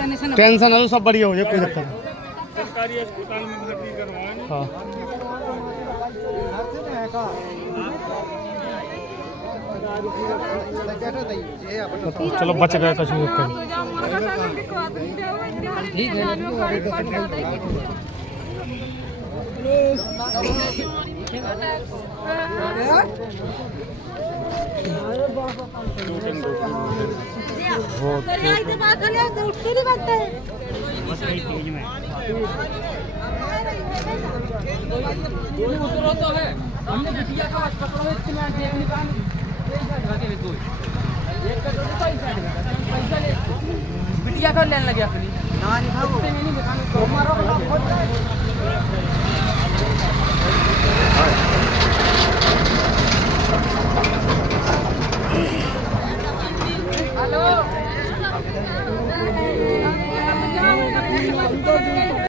Tension है तो सब बढ़िया हो जाए, कोई दिक्कत नहीं। सरकारी अस्पताल में भर्ती करवाएं। हाँ चलो बच गए कश्मीर के। उतरो तो है हमने बिटिया का पकड़ो इसके में देखने का पैसा ले बिटिया का लेने लगे अपनी ना नहीं हेलो